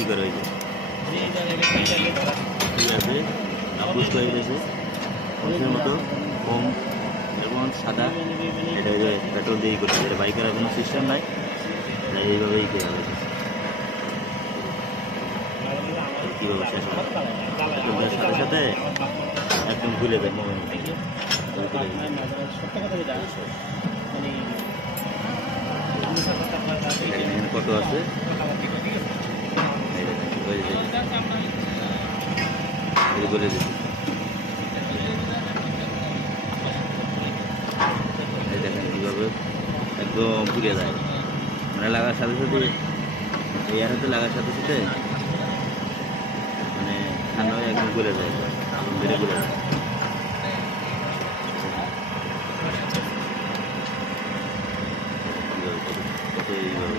কি করে হয়েছে ঠিক আছে পুশ করে দিয়েছে মানুষের মতো কম এবং সাদা এটা যে পেট্রোল দিয়েই করছে এটা বাইকের কোনো সিস্টেম নাই তাই এইভাবেই করা হয়েছে কীভাবে শেষ হবে পেট্রোল দেওয়ার সাথে সাথে একদম ভুলে যায় মোমের মধ্যে কত আছে বলে দিচ্ছি দেখেন কীভাবে একদম পুড়ে যায় মানে লাগার সাথে সাথে এয়ার হাতে লাগার সাথে সাথে মানে ঠান্ডা হয়ে একদম গলে যায় বেড়ে গলে যায় কত এইভাবে